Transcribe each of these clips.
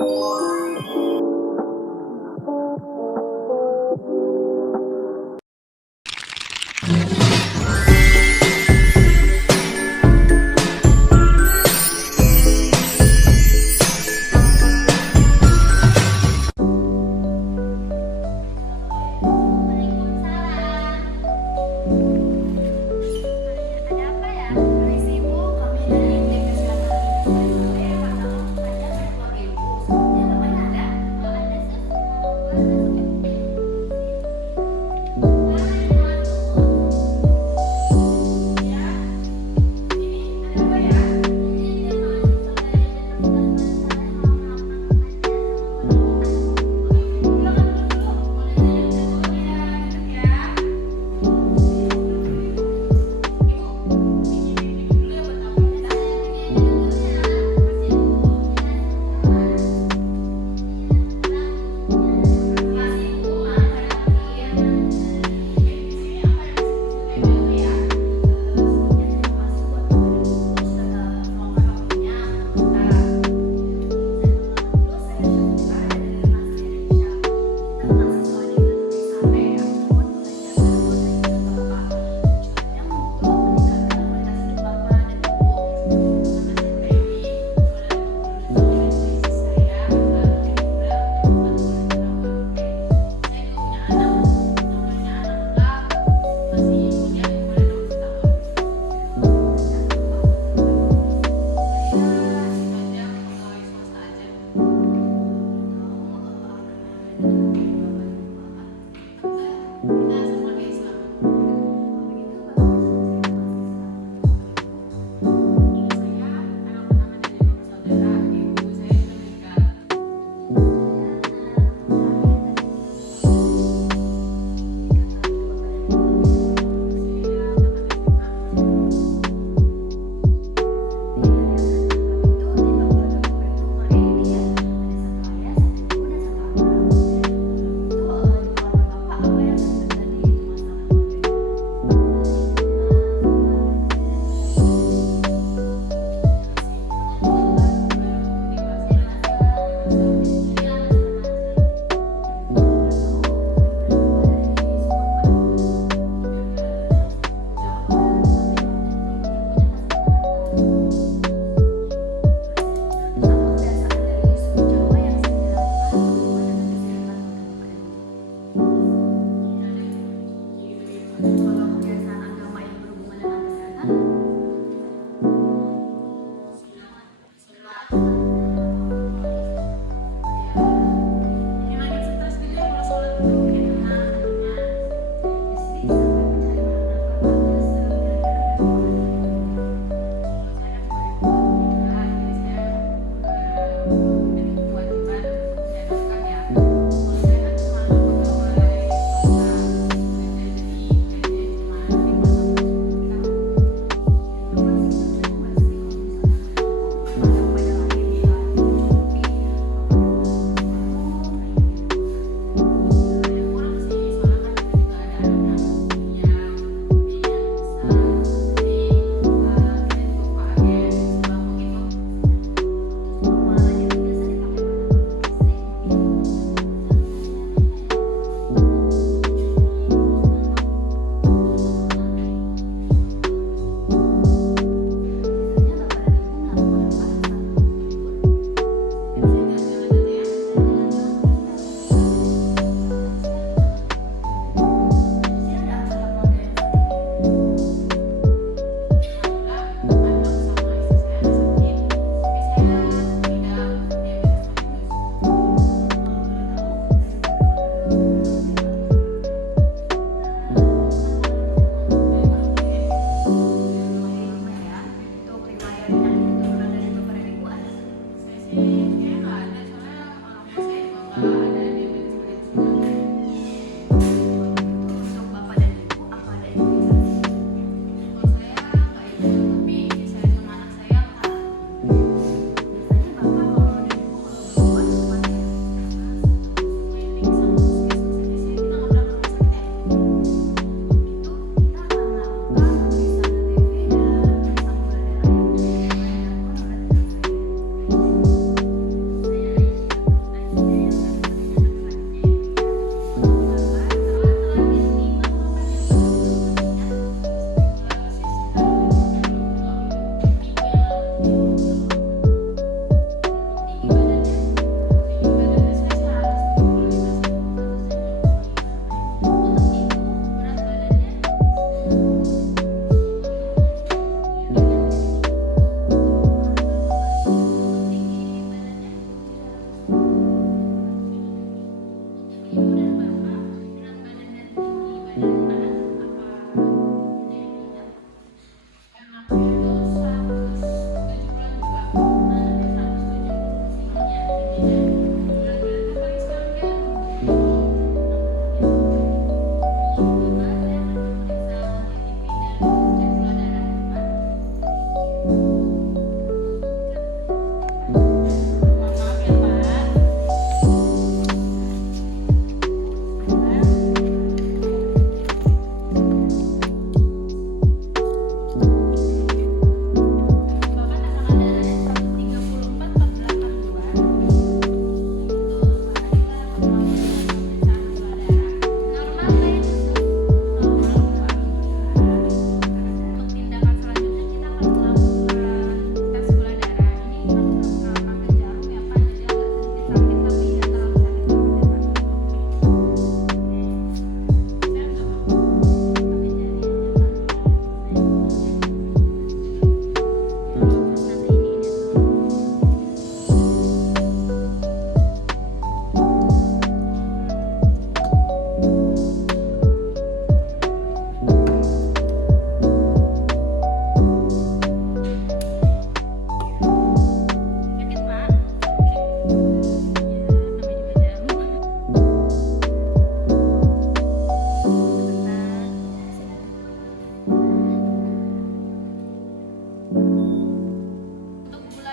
Ada apa ya? Permisi Bu, kami dari Indeks Kesehatan Lingkungan Surabaya. Pak, tolong tanya keluarga Ibu. Sebenarnya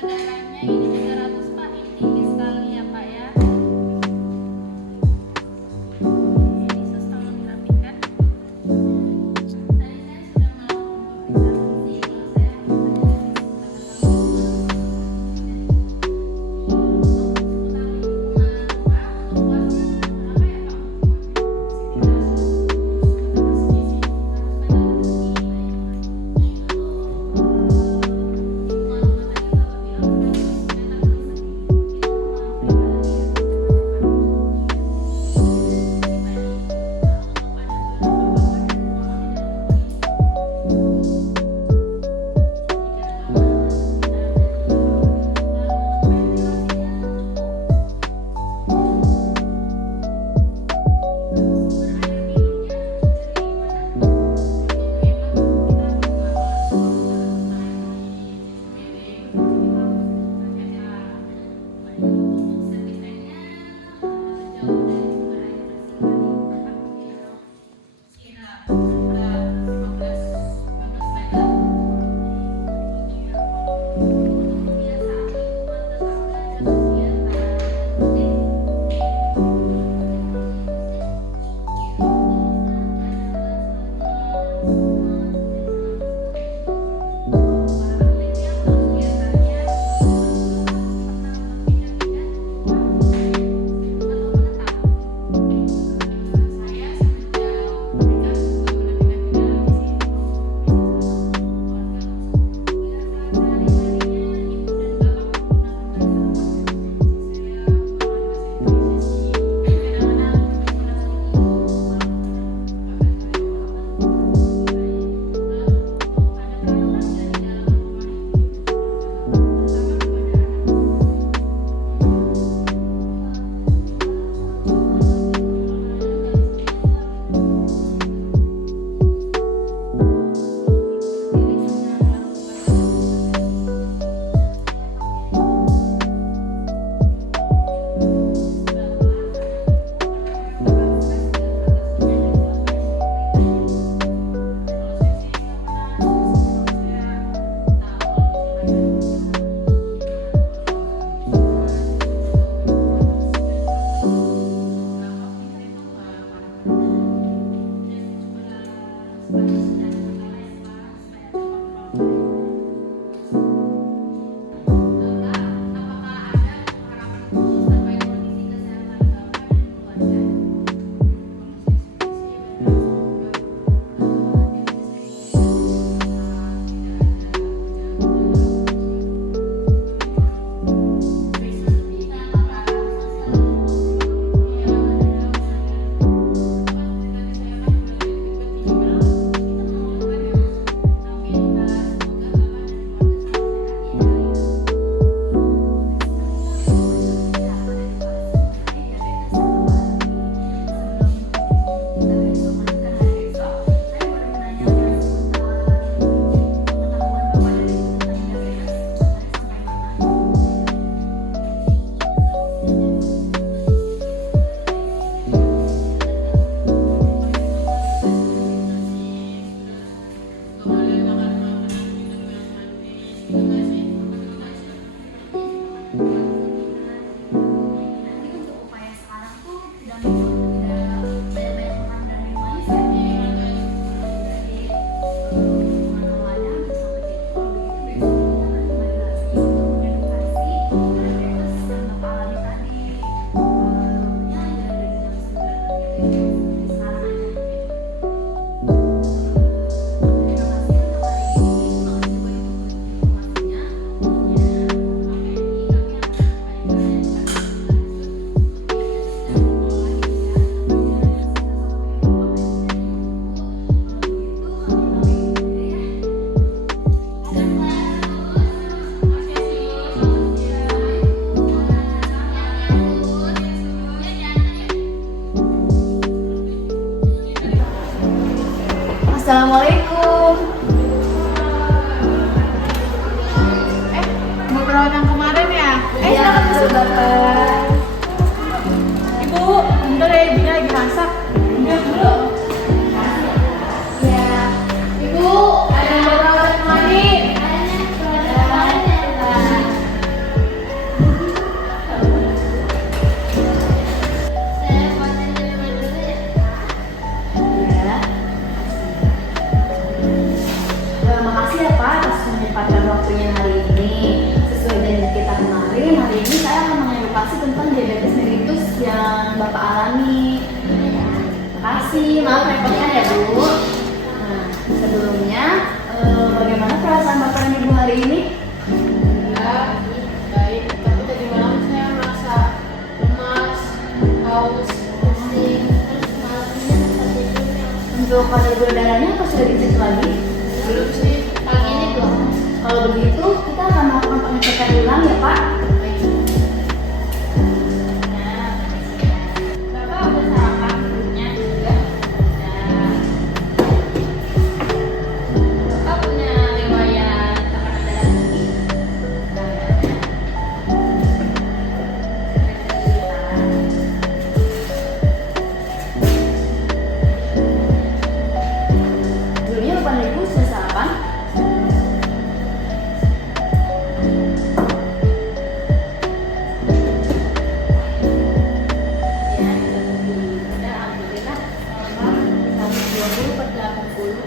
darahnya ini 300 Pak, ini tinggi sekali ya Pak ya. Ini sus tolong dirapikan. Tadi saya sudah melakukan pemeriksaan fisik, kalau saya Assalamualaikum. Mau perawat yang kemarin ya? Iya, Silakan masuk. Bapak. Ibu, bentar ya, ibunya lagi masak. Lihat dulu. Iya. Ibu, ada yang mau perawatan kemari? kasih. Maaf repotkan ya Bu. Nah, sebelumnya bagaimana perasaan Bapak dan Ibu hari ini? Ya, baik. Tapi tadi malam saya merasa lemas, haus, pusing, terus malamnya tempat tidurnya. Untuk kadar gula darahnya apa sudah dicek lagi? Belum sih, pagi ini belum. Kalau begitu, kita akan melakukan pengecekan ulang ya Pak. Nah, Bapak udah sarapan dulunya juga? Udah. Bapak punya riwayat tekanan darah tinggi? Sebelumnya Bapak dan Ibu sudah sarapan? Ya, kita tunggu dulu. Udah, alhamdulillah. Normal 120 per 80.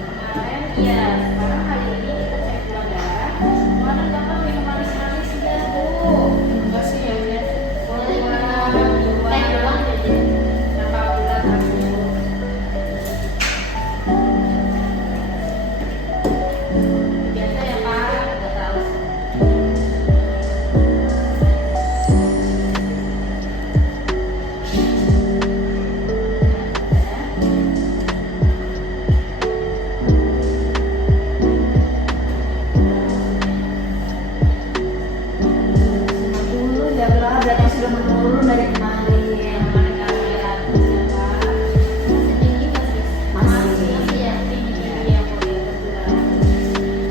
Kemarin iya, sekarang kali ini kita cek gula darah. Kemarin Bapak minum manis-manis enggak, Bu? Enggak sih, ya udah. Boleh teh doang aja. Tanpa gula tapi biasa ya Pak, udah tahu. Semangat dulu ya Bella, beratnya sudah menurun dari kemarin. Kemarin kali 100 ya Pak. Tinggi masih ya, tinggi ya Bu ya, betul.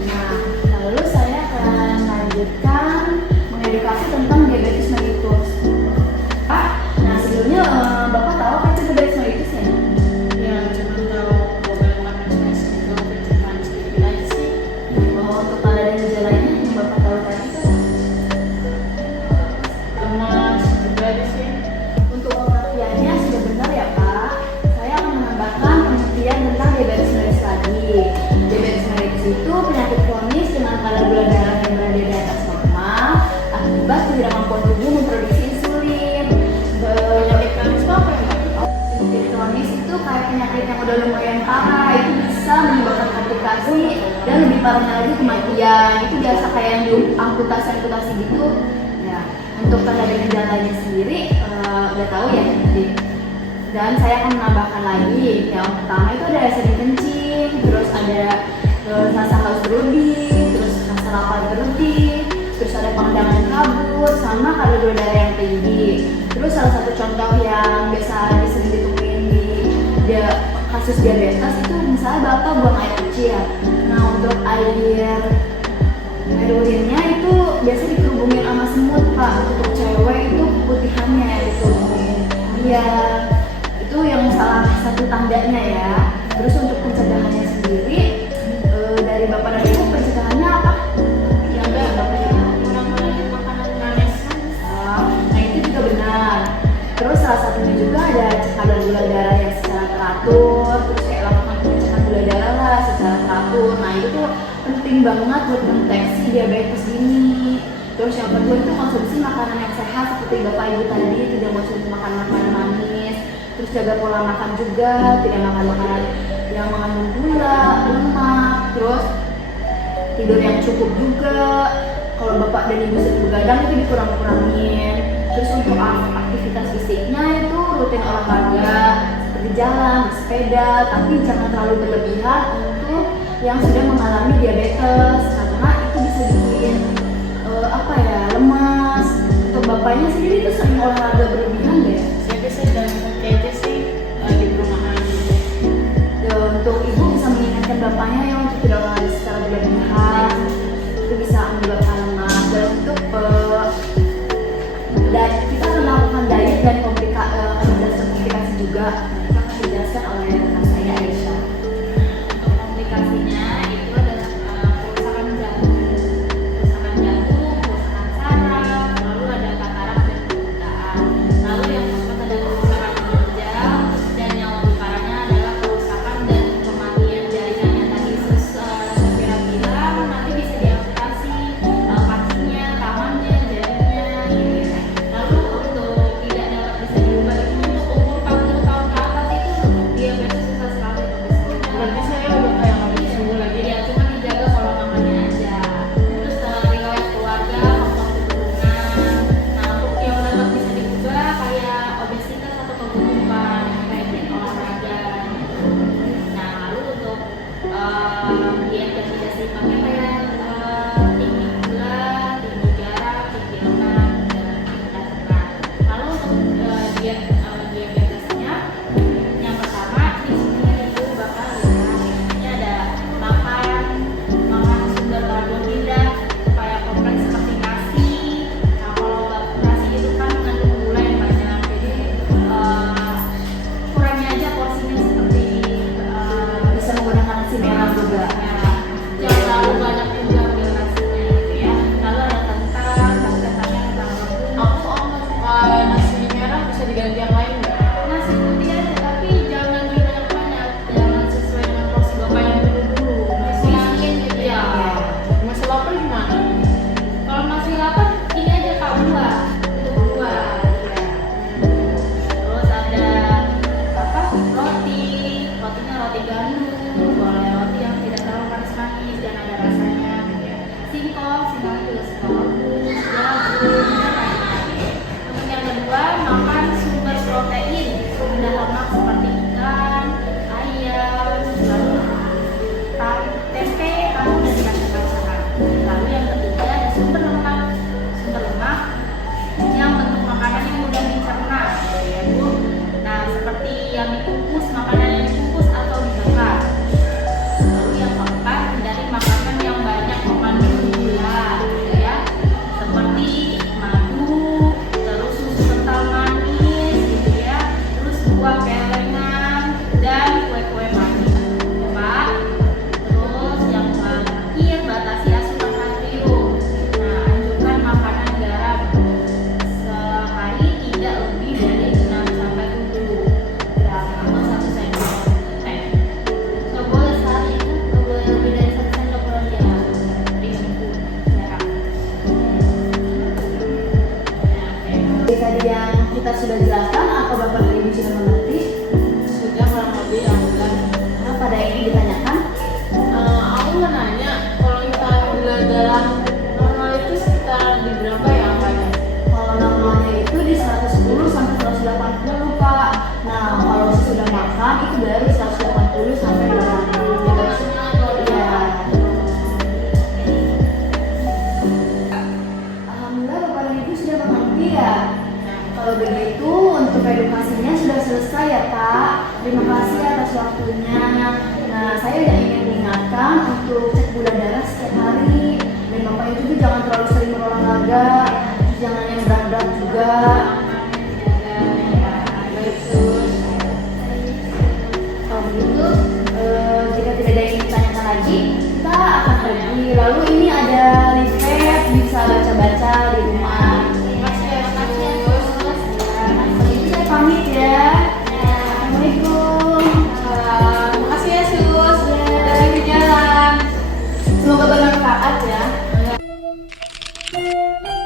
Nah, lalu saya akan lanjutkan mengedukasi tentang diabetes mellitus. Pak, nah sebelumnya Bapak tahu apa itu diabetes mellitus ya? Ya, cuma tahu boleh makan nasi juga pencitraan sedikit aja sih. Oh, untuk tanda dan gejalanya yang Bapak tahu tadi itu apa? Lemas juga ada sih. Untuk pengertiannya sudah benar ya Pak. Saya akan menambahkan pengertian tentang diabetes mellitus lagi. Diabetes mellitus itu penyakit kronis dengan kadar gula darah yang berada di atas normal akibat ketidakmampuan tubuh memproduksi insulin. Penyakit kronis itu apa ya Pak? Penyakit kronis itu kayak penyakit yang udah lumayan parah, itu bisa menyebabkan komplikasi dan lebih parahnya lagi kematian. Itu biasa kayak yang amputasi gitu. Ya, untuk tanda dan gejalanya sendiri udah tahu ya tadi. Dan saya akan menambahkan lagi. Yang pertama itu ada rasa kencing, terus ada rasa haus berlebih, terus rasa lapar berlebih, terus ada pandangan kabur, sama kadar gula darah yang tinggi. Terus salah satu contoh yang biasa sering ditemuin di kasus diabetes itu misalnya bapak buang air kecil. Nah untuk air urinnya itu biasa dikerubungin sama semut Pak. Untuk cewek itu putihannya dikerubungin. Iya, itu yang salah satu tandanya ya. Terus untuk pencegahannya sendiri dari bapak dan ibu pencegahannya apa? Ya enggak, ya kurang-kurangin makanan manis. Nah itu juga benar. Terus salah satunya juga ada cek kadar gula darah yang secara teratur. Terus kayak lakukan pengecekan gula darah lah secara teratur. Nah itu tuh penting banget buat mendeteksi diabetes ini. Terus yang kedua itu konsumsi makanan yang sehat seperti bapak ibu tadi, tidak konsumsi makan makanan manis. Terus jaga pola makan juga, tidak makan makanan yang mengandung gula, lemak. Terus tidur yang cukup juga. Kalau bapak dan ibu sering begadang itu dikurang-kurangin. Terus untuk aktivitas fisiknya itu rutin olahraga seperti jalan, sepeda, tapi jangan terlalu berlebihan untuk yang sudah mengalami diabetes karena itu bisa bikin lemas. Untuk bapaknya sendiri itu sering olahraga berlebihan deh. Saya sih dan kayaknya sih di perumahan. Untuk ibu bisa mengingatkan bapaknya ya untuk tidak olahraga secara berlebihan. Itu bisa menyebabkan lemas. Dan untuk kita akan melakukan diet dan komplikasi juga. Nanti akan dijelaskan oleh rekan saya Aisyah. Untuk komplikasinya itu adalah kerusakan jantung, kerusakan saraf, lalu ada katarak dan pembutaan. Lalu yang keempat ada kerusakan ginjal, dan yang lebih parahnya adalah kerusakan dan kematian jaringan yang tadi Safira bilang nanti bisa diamputasi kakinya, tangannya, jarinya. diet yang tidak seimbangnya kayak tinggi gula, tinggi garam, tinggi lemak, dan berat. Lalu untuk diabetesnya, yang pertama di sini ibu bakal lihat ini ada makan sumber karbohidrat supaya kompleks seperti nasi. Nah kalau nasi itu kan mengandung gula yang banyak, jadi kurangi aja porsinya seperti Bisa menggunakan nasi merah juga. jangan terlalu banyak juga ambil nasinya gitu ya. Lalu ada kentang, tapi kentangnya kentang rebus. Aku nggak suka nasi merah, bisa diganti yang lain nggak? Nasi putih aja, tapi jangan banyak-banyak, jangan sesuai dengan porsi bapak yang dulu. Nasinya gitu ya. Masih lapar gimana? Kalau masih lapar, ini aja Kak buah, untuk buah. Iya. Terus ada apa? Rotinya roti gandum, boleh roti yang tidak terlalu manis-manis dan ada rasanya. Gitu ya. Singkongnya juga suka rebus, jagung, dan lain-lain. Untuk yang kedua, makan sumber protein, rendah lemak seperti ikan, ayam, lalu tempe, tahu dan kacang-kacangan. Lalu yang ketiga ada sumber lemak yang bentuk makanan yang mudah dicerna, ya Bu. Nah seperti yang dikukus, makanan yang dikukus atau dibakar. Lalu yang keempat, hindari makanan yang banyak mengandung gula, gitu ya. Seperti madu, terus susu kental manis, gitu ya. Terus buah kelengan dan kue-kue manis, ya Pak. Terus yang terakhir, batasi asupan natrium. Nah, anjurkan makanan garam sehari tidak lebih dari 6 sampai 7 gram atau 1 sendok teh. Nggak boleh sehari itu, nggak boleh lebih dari 1 sendok berarti ya. Garam. Jadi tadi yang kita sudah jelaskan, apa Bapak dan Ibu sudah mengerti? Sudah kurang lebih aku bilang. Nah, pada ingin ditanyakan? Aku mau nanya, kalau kita gula darah normal itu sekitar di berapa ya angkanya? Kalau normalnya itu di 110 sampai 180 Pak. Nah kalau sudah makan itu dari 180 sampai 200. Iya. Alhamdulillah Bapak dan Ibu sudah mengerti ya. Kalau begitu untuk edukasinya sudah selesai ya Pak. Terima kasih atas waktunya. Nah saya udah ingin mengingatkan untuk cek gula darah setiap hari. Dan Bapak Ibu juga jangan terlalu sering berolahraga. Jangan yang berat-berat juga. Kalau begitu, jika tidak ada yang ditanyakan lagi, kita akan pergi. Lalu ini ada leaflet, bisa baca-baca di rumah. Makasih ya Sus. Kalau gitu saya pamit ya. Assalamualaikum. Makasih ya Sus, dari jalan. Semoga bermanfaat ya. Ya.